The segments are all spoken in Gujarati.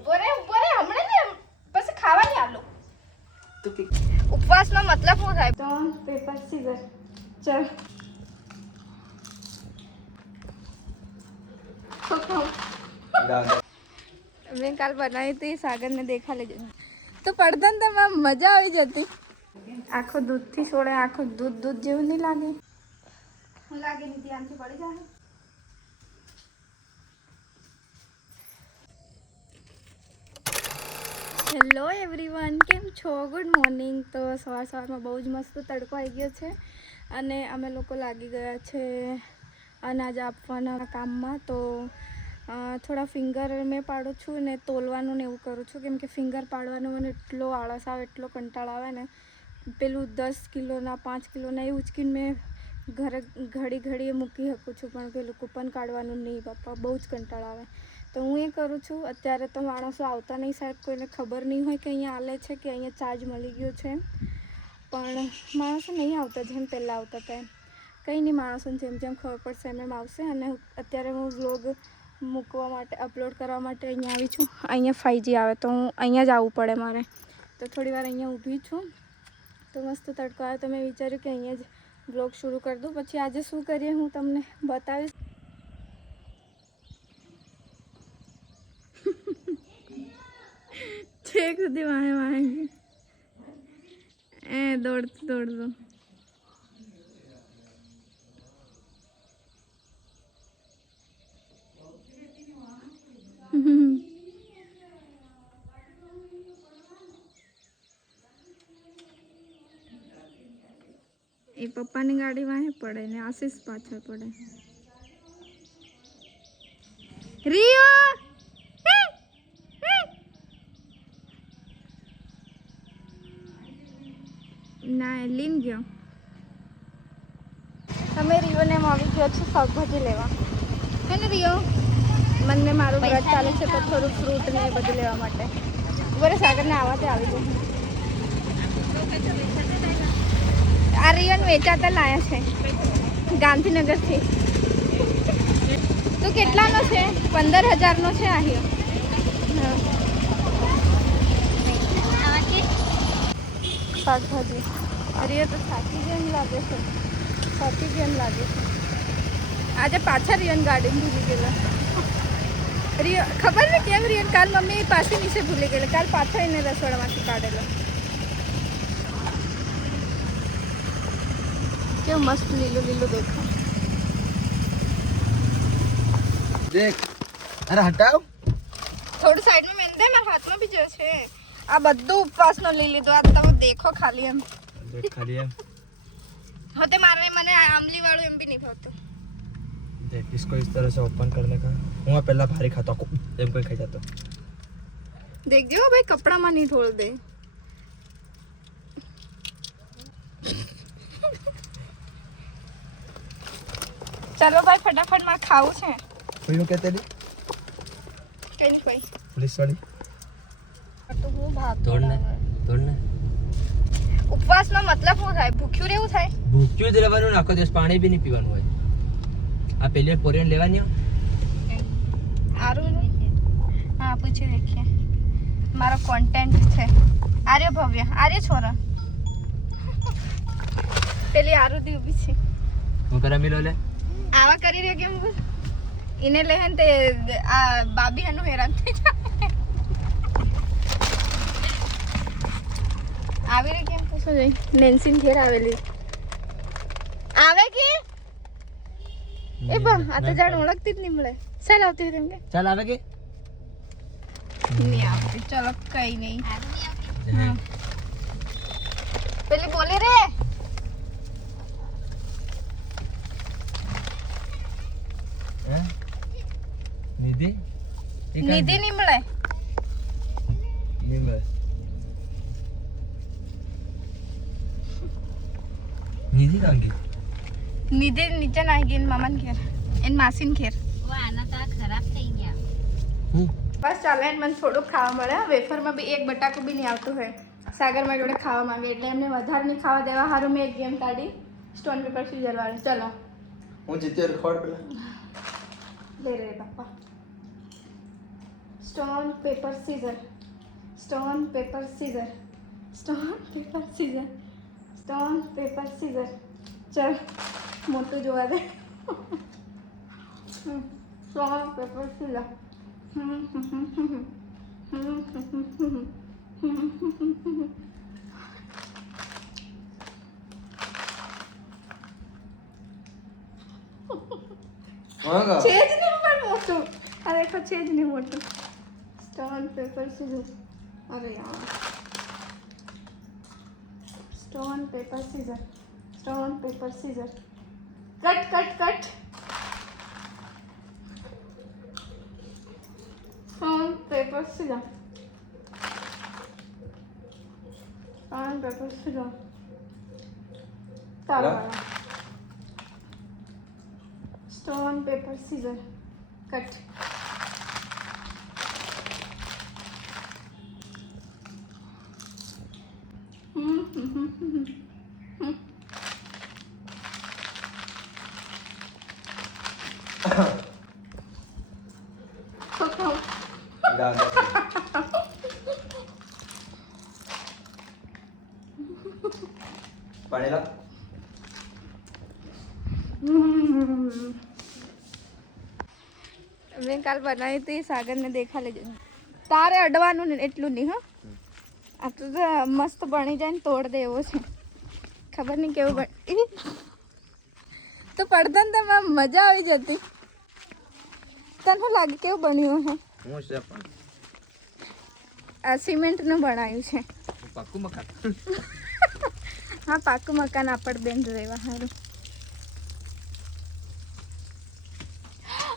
બોરે હમણાં ને પછી ખાવાની આલો તો ઉપવાસનો મતલબ શું થાય તો પેપર સીઝર ચલ મેં કાલ બનાવી હતી સાગરને દેખા લેજો તો પડતા ને તમે મજા આવી જતી આખું દૂધથી છોડે આખું દૂધ જેવું નહીં લાગે હું લાગે નહીં ધ્યાનથી પડી જાય હેલો એવરીવન કેમ છો ગુડ મોર્નિંગ તો સવારમાં બહુ જ મસ્ત તડકો આવી ગયો છે અને અમે લોકો લાગી ગયા છે અનાજ આપવાના કામમાં તો થોડા ફિંગર મેં પાડું છું ને તોલવાનું ને એવું કરું છું કેમ કે ફિંગર પાડવાનો મને એટલો આળસ આવે એટલો કંટાળો આવે ને પેલું 10 કિલોના 5 કિલોના એ ઉચકીને મેં ઘરે ઘડીએ મૂકી શકું છું પણ પેલું કૂપન કાઢવાનું નહીં બાપા બહુ જ કંટાળો આવે તો હું એ કરું છું અત્યારે તો માણસો આવતા નહીં સાહેબ કોઈને ખબર નહીં હોય કે અહીંયા આલે છે કે અહીંયા ચાર્જ મળી ગયો છે પણ માણસો નહીં આવતા જેમ પહેલાં આવતા હતા એમ કંઈ નહીં માણસોને જેમ જેમ ખબર પડશે એમ આવશે અને અત્યારે હું વ્લોગ મૂકવા માટે અપલોડ કરવા માટે અહીંયા આવી છું અહીંયા 5G આવે તો હું અહીંયા જ આવવું પડે મારે તો થોડી વાર અહીંયા ઊભી છું તો મસ્ત તડકો આવે તો મેં વિચાર્યું કે અહીંયા જ વ્લોગ શરૂ કરી દઉં પછી આજે શું કરીએ હું તમને બતાવીશ છેક સુધી વાહે એ દોડતું એ પપ્પાની ગાડી વાહે પડે ને આશીષ પાછળ પડે રિયો ના લીન ગયો તમે રિયોને આવી ગયો છો શાકભાજી લેવા હે ને રિયો મને મારું વ્રત ચાલે છે તો થોડું ફ્રૂટ ને એ બધું લેવા માટે બરે સાગરને આવાતે આવી ગયું આ રિયોને વેચાતા લાયા છે ગાંધીનગરથી તો કેટલાનો છે 15,000નો છે આ રિયો શાકભાજી અરે તો થાકી જેમ લાગે છે આજે પાછા રિયન ગાર્ડન ભૂલી ગયેલા રિયો ખબર ને કેમ રિયન કાલ મમ્મી પાછી નીચે ભૂલી ગયેલા કાલ પાછા એને રસોડામાંથી કાઢેલો કેવું મસ્ત લીલું દેખો દેખ અરે હટાવ થોડું સાઈડમાં મેં દે મારા હાથમાં બી જો છે આ બધું ઉપવાસનો લઈ લીધું આ તમે દેખો ખાલી એમ होते मारने मैंने आमली वालों एम भी नहीं भावता देख इसको इस तरह से ओपन करने का मैं पहला भारी खाता को जब कोई खा जाता देख दियो भाई कपड़ा में नहीं ढोल दे चलो भाई फटाफट मार खाओ छे कोई नो कहते नहीं कहीं कोई पुलिस वाली तो वो भाग तोड़ना ઉપવાસનો મતલબ શું થાય ભૂખ્યું રહેવું થાય ભૂખ્યું જ રહેવાનું આખો દિવસ પાણી બી નહીં પીવાનું હોય આ પેલી પોરિયન લેવાની આરું હા પૂછી દેખીએ મારો કોન્ટેન્ટ છે આર્ય ભવ્ય આર્ય છોરા પેલી આરુદી ઊભી છે હું કરા મિલો લે આવા કરી રહ્યો કેમ એને લેહન તે આ બાબી હનું હેરાન થઈ જાય આવી રહી કેમ પૂછો જોઈ નેન્સીન ઘેર આવેલી આવે કે એ બા આ તો જાણ ઓળખતી જ નહીં મળે ચાલ આવતી હતી કે ચાલ આવે કે નહીં આવતી ચલો કઈ નહીં પેલી બોલી રે નિધિ નિધિ નહીં મળે નિધિ કાંગી નિધિ નીચે નાઈ ગઈ મામાન ઘેર એન માસીન ઘેર આના તા ખરાબ થઈ ગયા બસ ચાલે મને થોડુંક ખાવા મળે વેફરમાં બી એક બટાકું બી નહીં આવતું હોય સાગર મારી જોડે ખાવા માંગે એટલે એમને વધારે નહીં ખાવા દેવા સારું મેં એક ગેમ કાઢી સ્ટોન પેપર સીઝર વાળી ચલો હું જીત્યો ખબર પેલા લે રે બાપા stone paper scissor, stone paper scissor, stone paper scissor, stone paper scissor. ચલ મોટું જોવા દે. Stone paper scissor. છે જ નહીં પણ મોટું. આ દેખો છે જ નહીં મોટું. Stone paper scissor. અરે યાર. Stone paper scissor, stone paper scissor. Cut cut cut. Stone paper scissor, stone paper scissor. તારો સ્ટોન પેપર સીઝર. કટ. પાણી લા. મેં કાલ બનાવી હતી સાગરને દેખા લેજો. તારે અડવાનું ને એટલું નહીં. હા આ તો મસ્ત બની જાય ને તોડ દે એવો છે. ખબર નહીં કેવું બની તો પડતા ને તેમાં મજા આવી જતી. તને શું લાગે કેવું બન્યું હે? હું છે પણ આ સિમેન્ટનું બનાવ્યું છે. પાક્કું મકાન. હા પાકું મકાન આપડ બેન રહેવા સારું.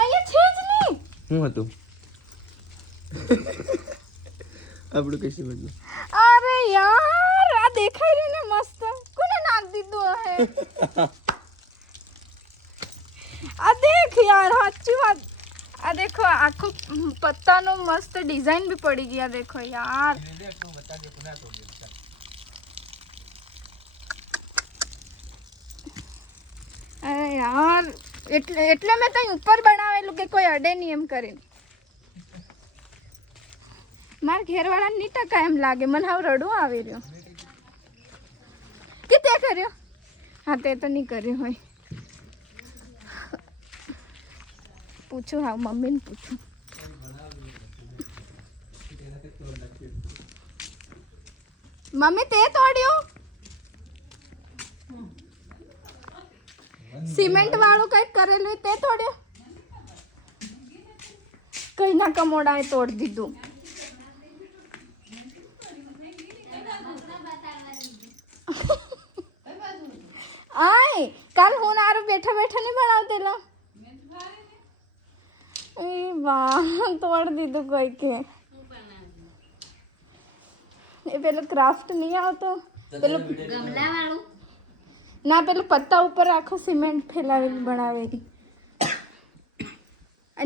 અહીંયા છે જ નહીં. શું હતું આપણું કઈ સમજવું? અરે યાર આ દેખાઈ રહ્યું ને મસ્ત. કોને નાખ દીધું હે? આ દેખ યાર સાચી વાત. આ દેખો આખો પત્તાનો મસ્ત ડિઝાઇન બી પડી ગયા. દેખો યાર અરે યાર એટલે મેં તઈ ઉપર બનાવેલું કે કોઈ અડે નહીં એમ કરીને. મારા ઘેરવાળાને નહીં ટકા એમ લાગે. મને હવે રડવું આવી રહ્યો કે તે કર્યો. હા તે તો નહીં કર્યું હોય. પૂછું હા મમ્મીને પૂછું. મમ્મી તે તોડ્યું? સિમેન્ટ વાળું કઈક કરેલું તે તોડ્યું? કઈ ના કમોડાએ તોડી દીધું. આય કાલ હું નારું બેઠા બેઠા નહીં બનાવતેલો. એ વાહ તોડ દીધું કોઈ કે. એ પેલું ક્રાફ્ટ નહીં આવતો પેલું ગમલા વાળું ના પેલું પત્તા ઉપર આખું સિમેન્ટ ફેલાવેલું બનાવેલી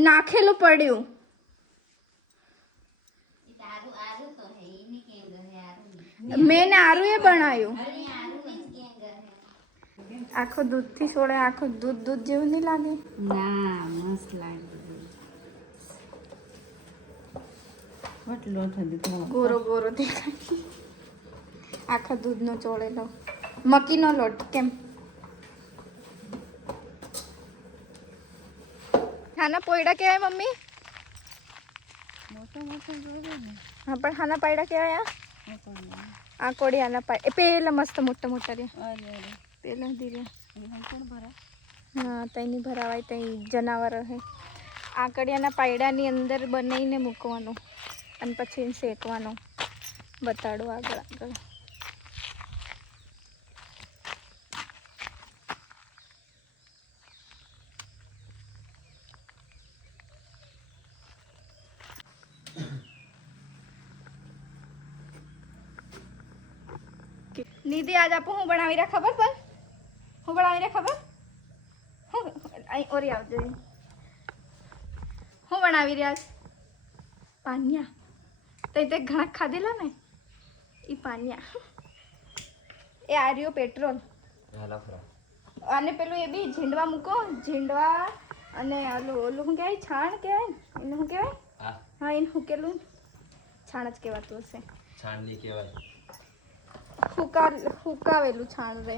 નાખેલું પડ્યું. આરું આરું તો હે એની કેમ ગહે આરું મેં ને આરું એ બનાવ્યું. અરે આરું ની કેમ ગહે આખું દૂધથી છોડે. આખું દૂધ જેવું નહીં લાગે? ના મસ્ત લાગે વટલો થદી ગોરો ગોરો દેખાય. આખા દૂધનો ચોળેલો મકીનો લોટ કેમ? ખાના પોયડા કહેવાય મમ્મી? હા પણ ખાના પાયડા કહેવાય. આ કોડી આના પાય એ પેલા મસ્ત મોટા મોટા રહ્યા. પેલા ધીરે હા તઈ નહીં ભરાવાય. તઈ જનાવર હે. આકડિયાના પાયડાની અંદર બનાવીને મૂકવાનું અને પછી શેકવાનું. બતાડું આગળ આગળ. નિધિ આજ આપો હું બનાવી રહ્યા ખબર? પણ હું બનાવી રહ્યા ખબર? હું અહીં ઓરી આવજો. હું બનાવી રહ્યા છે પાનિયા. તો તે ઘણા ખાધેલા ને એ પાનિયા. એ આર્યો પેટ્રોલ અને પેલું એ બી ઝીંડવા મૂકો. ઝીંડવા અને ઓલું ઓલું શું કહેવાય? છાણ કહેવાય ને? એને શું કહેવાય? હા એને હુકેલું છાણ જ કહેવાતું હશે. છાણ નહીં કહેવાય. હુકાવેલું છાણ રે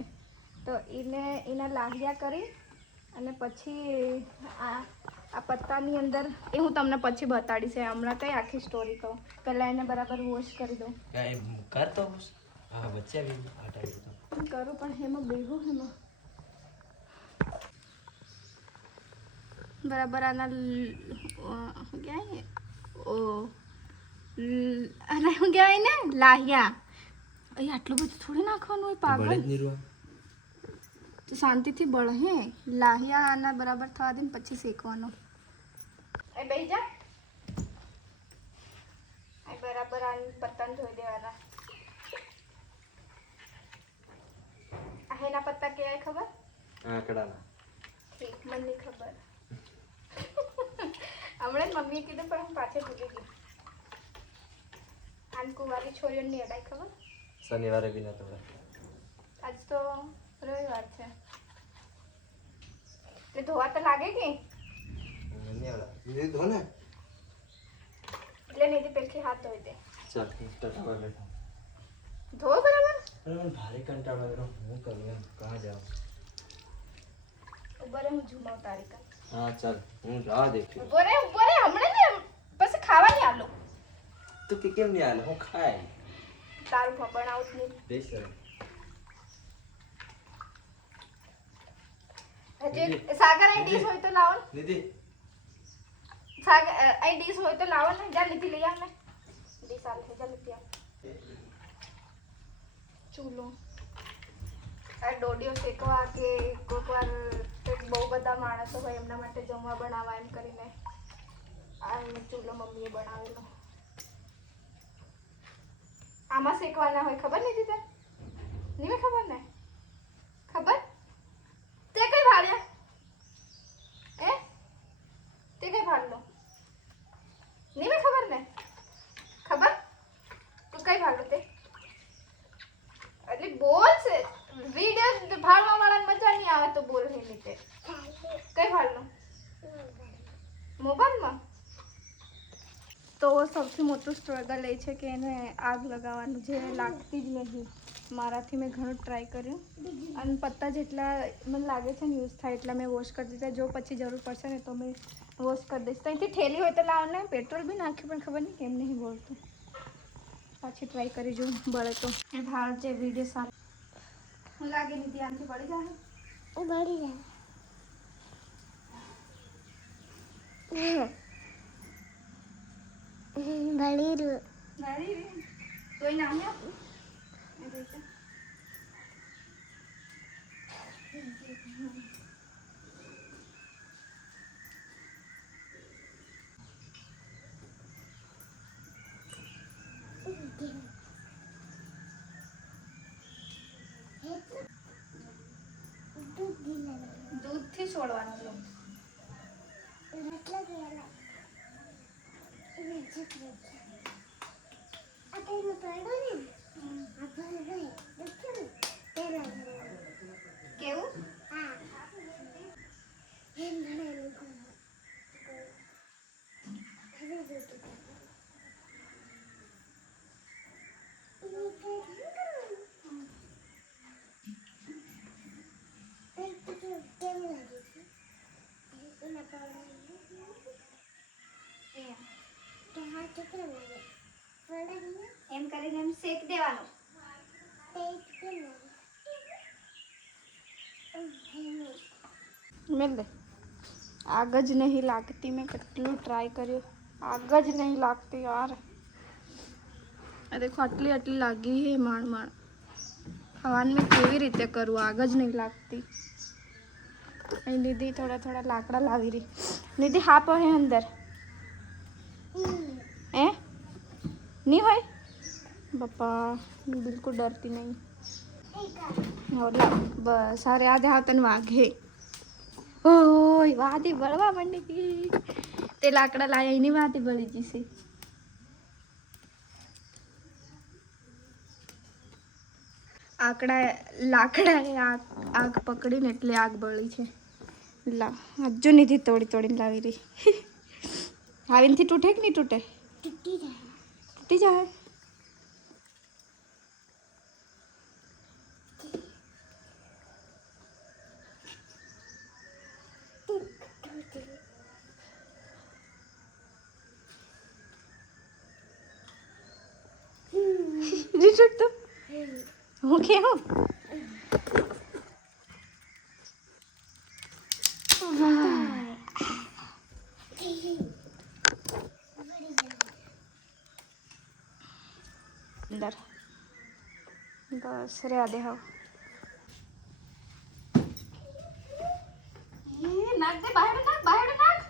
તો એના લાગ્યા કરી અને પછી આ પત્તાની અંદર એ હું તમને પછી બતાડીશ. હમણાં કઈ આખી સ્ટોરી કહું, પહેલાં એને બરાબર વોશ કરી દઉં. કરતો હા બચ્ચા બી હટાવી દો કરું પણ એમાં બેહું એમાં બરાબર આના શું કહેવાય અને શું કહેવાય ને લાહિયા. અહીં આટલું બધું થોડી નાખવાનું હોય પાગલ. તો શાંતિથી બળે લાહિયા આના બરાબર થવા દે ને પછી શેકવાનો. એ બેસી જા. બરાબર આ પત્તાને ધોઈ દેવાના. એના પત્તા કેવાય ખબર? આંકડાના. ઠીક, મને નહીં ખબર. હમણાં જ મમ્મીએ કીધું પણ હું પાછળ ભૂલી ગઈ. આન કુંવારી છોરીઓને અડાય ખબર? શનિવારે બી નતો. આજ તો રવિવાર છે એટલે ધોવા તો લાગે કે ધો ને એટલે નહીં પેલથી હાથ ધોઈ દે. ચાલ ટટાવા બેઠા ધો બરાબર. મને ભારે કંટાળો આવ્યો. હું કરું એમ કहाँ જાઉં? ઉભો રે હું ઝુમાવ તારી કર. હા ચાલ હું રાહ દેખી. ઉભો રે હમણાં ને પછી ખાવા નહીં આલો. તું કે કેમ નહીં આલે? હું ખાય તારું બનાવું જ નહીં. દેશ હજી સાગર અહીં ડીશ હોય તો લાવો ને. નિધિ સાગર અહીં ડીશ હોય તો લાવો ને. જા લીધી લઈ આવ ને. ડીશ આલ જા લીધી આવ. ચૂલો આ ડોડીઓ શેકવા કે કોઈક વાર બહુ બધા માણસો હોય એમના માટે જમવા બનાવવા એમ કરીને આ ચૂલો મમ્મીએ બનાવેલો. આમાં શેકવાના હોય ખબર નહીં તને? નહીં ખબર ને? ખબર તે કઈ ભાળ્યા તે કઈ ભાળલો નહીં ખબર ને? ખબર તું કઈ ભાળલો તે? એટલે બોલ છે વિડિયો ભાળવા વાળાને મજા નહીં આવે તો બોલ હે નીચે. કઈ ભાળલો? મોબાઈલમાં. તો સૌથી મોટું સ્ટ્રગલ એ છે કે એને આગ લગાવવાનું જે લાગતી જ નહીં. મારાથી મેં ઘણું ટ્રાય કર્યું અને પત્તા જેટલા મને લાગે છે ને યુઝ થાય એટલા મેં વોશ કરી દીધા. જો પછી જરૂર પડશે ને તો મેં વોશ કરી દઈશ. તો અહીંથી થેલી હોય તો લાવ ને. પેટ્રોલ બી નાખ્યું પણ ખબર નહીં કેમ નહીં બોલતું. પાછી ટ્રાય કરી જોઉં બળે તો. એ ભાવ જે વિડીયો સારો હું લાગે નહીં ધ્યાનથી પડી જાય. બળી જાય. બળી રહ્યું. બળી રે તોય નામ આપ. દૂધથી છોડવાનું છે. કેવું? એમ કરીને એમ શેક દેવાનું. મેલ દે. આગ જ નહીં લાગતી. મેં કેટલું ટ્રાય કર્યું આગ જ નહીં લાગતી યાર. દેખો આટલી આટલી લાગી હે માંડ માંડ. ખાવાનું મેં કેવી રીતે કરું? આગ જ નહીં લાગતી. અહીં નિધિ થોડા થોડા લાકડા લાવી રહી. નિધિ હા પહે અંદર नहीं है बापा बिल्कुल डरती नहीं. बस सारे आधे हाथन वाघे ओय वादी बळवा मंडी की ते लाकड़ा लाया इनी वादी बળી જશે. લાકડા આગ પકડીને એટલે આગ બળી છે. લા હજુ નથી તોડી તોડીને લાવી રહી. આવીનથી તૂટે કે નહીં તૂટે? તૂટી જાય. રીટુટ તો હું કેવું અંદર બસ રહ્યા દે હવે. નાખ દે બહાર નાખ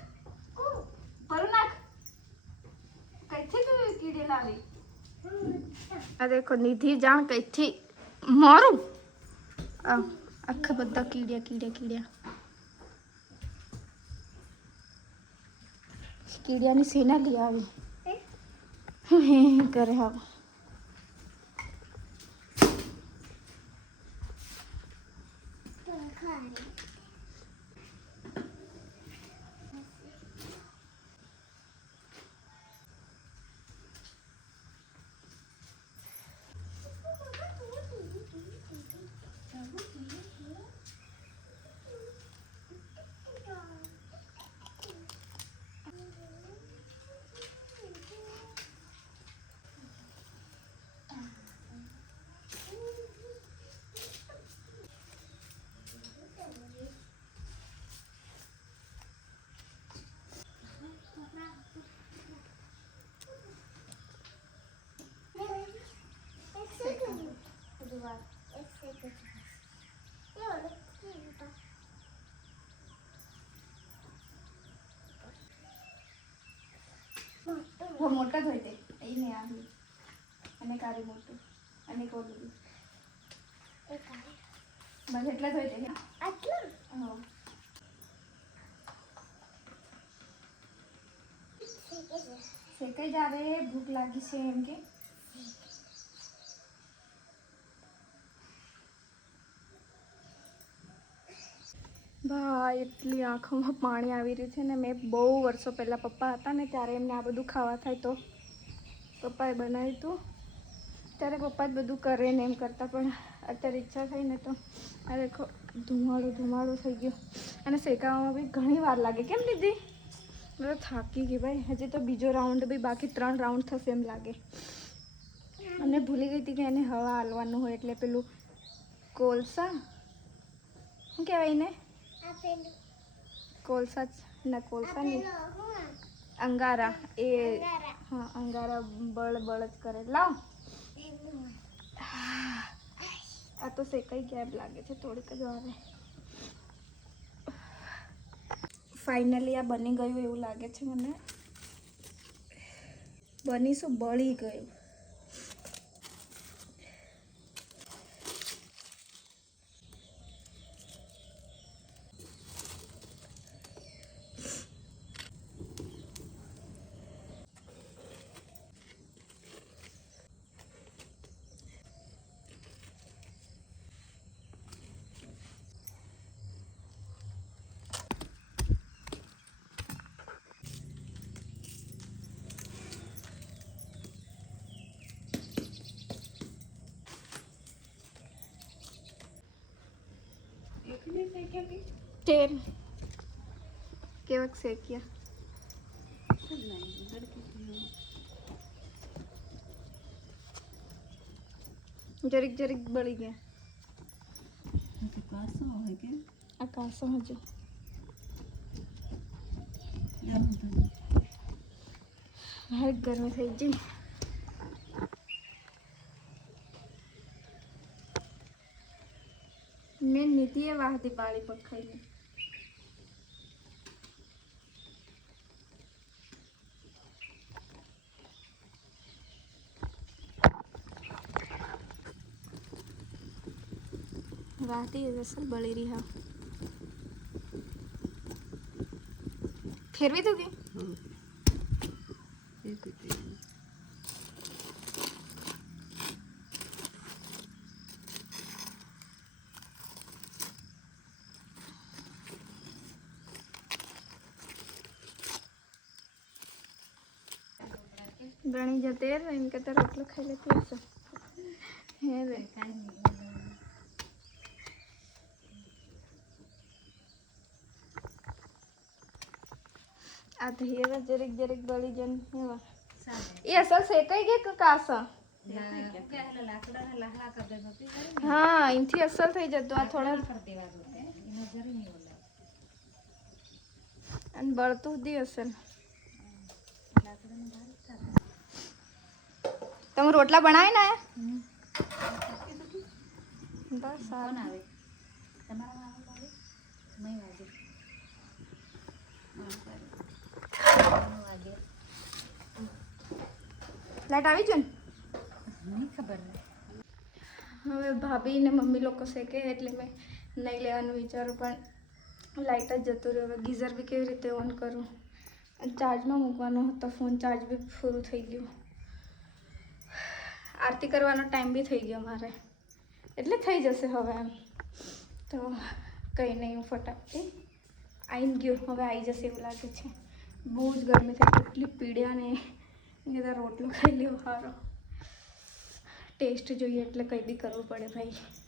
પર નાખ કઈથી તું કીડી લાવી. આ દેખો નિધિ જાણ કઈથી મારું આખા બધા કીડિયા કીડિયાની સેના લઈ આવી કરે હવે. મોટા જ હોય તે અહીં નહીં આવ્યું અને કાળી મોટું અને કોલું બસ એટલા જ હોય તે હા. શેકાઈ જ આવે ભૂખ લાગી છે એમ કે ભાઈ એટલી આંખોમાં પાણી આવી રહ્યું છે ને. મેં બહુ વર્ષો પહેલાં પપ્પા હતા ને ત્યારે એમને આ બધું ખાવા થાય તો પપ્પાએ બનાવ્યું હતું ત્યારે પપ્પા જ બધું કરે ને એમ કરતાં. પણ અત્યારે ઈચ્છા થઈ ને તો આ દેખો ધુમાડો થઈ ગયો અને શેકાવામાં બી ઘણી વાર લાગે. કેમ દીદી મેં થાકી ગઈ ભાઈ. હજી તો બીજો રાઉન્ડ બી બાકી 3 રાઉન્ડ થશે એમ લાગે. અને ભૂલી ગઈ હતી કે એને હવા હાલવાનું હોય એટલે પેલું કોલસા શું કહેવાય એને કોલસા ના કોલસા નહીં અંગારા એ હા અંગારા બળ જ કરે. લાવ આ તો શેકાઈ ગયા એમ લાગે છે થોડીક જ વાર. ફાઇનલી આ બની ગયું એવું લાગે છે મને. બનીશું બળી ગયું. તેલ કેવાક શેક્યા. જરીક બળી ગયા. આ કાસો હજુ ગરમી થઈ ગઈ. મેં નીતિએ વાહતી પાળી પખાઈ. વાહતી અસલ બળી રહી. હા ફેરવી દો કે રણી જતે રહે इनके तो रोटलो खाई लेती है હે રે આ તો હેવા જરીક જરીક બળી જન હેવા એ અસલ શેકાઈ ગઈ કે કાસા હા એનથી અસલ થઈ જતો આ થોડા અને બળતું દી અસલ તમે રોટલા બનાવી ને બસ આવે તમારા આવે નહીં વાગે લાઈટ આવી છે ને નહીં ખબર હવે ભાભી ને મમ્મી લોકો શેકે એટલે મેં નહીં લેવાનું વિચારું પણ લાઇટ જ જતું રહ્યું હવે ગીઝર બી કેવી રીતે ઓન કરું ચાર્જમાં મૂકવાનો હતો ફોન ચાર્જ બી પૂરું થઈ ગયું આરતી કરવાનો ટાઈમ બી થઈ ગયો મારે એટલે થઈ જશે હવે એમ તો કંઈ નહીં હું ફટાફટી આવી ગયું હવે આવી જશે એવું લાગે છે બહુ જ ગરમી થઈ એટલી પીડ્યા ને એ રોટલો ખાઈ લેવો સારો ટેસ્ટ જોઈએ એટલે કંઈ બી કરવું પડે ભાઈ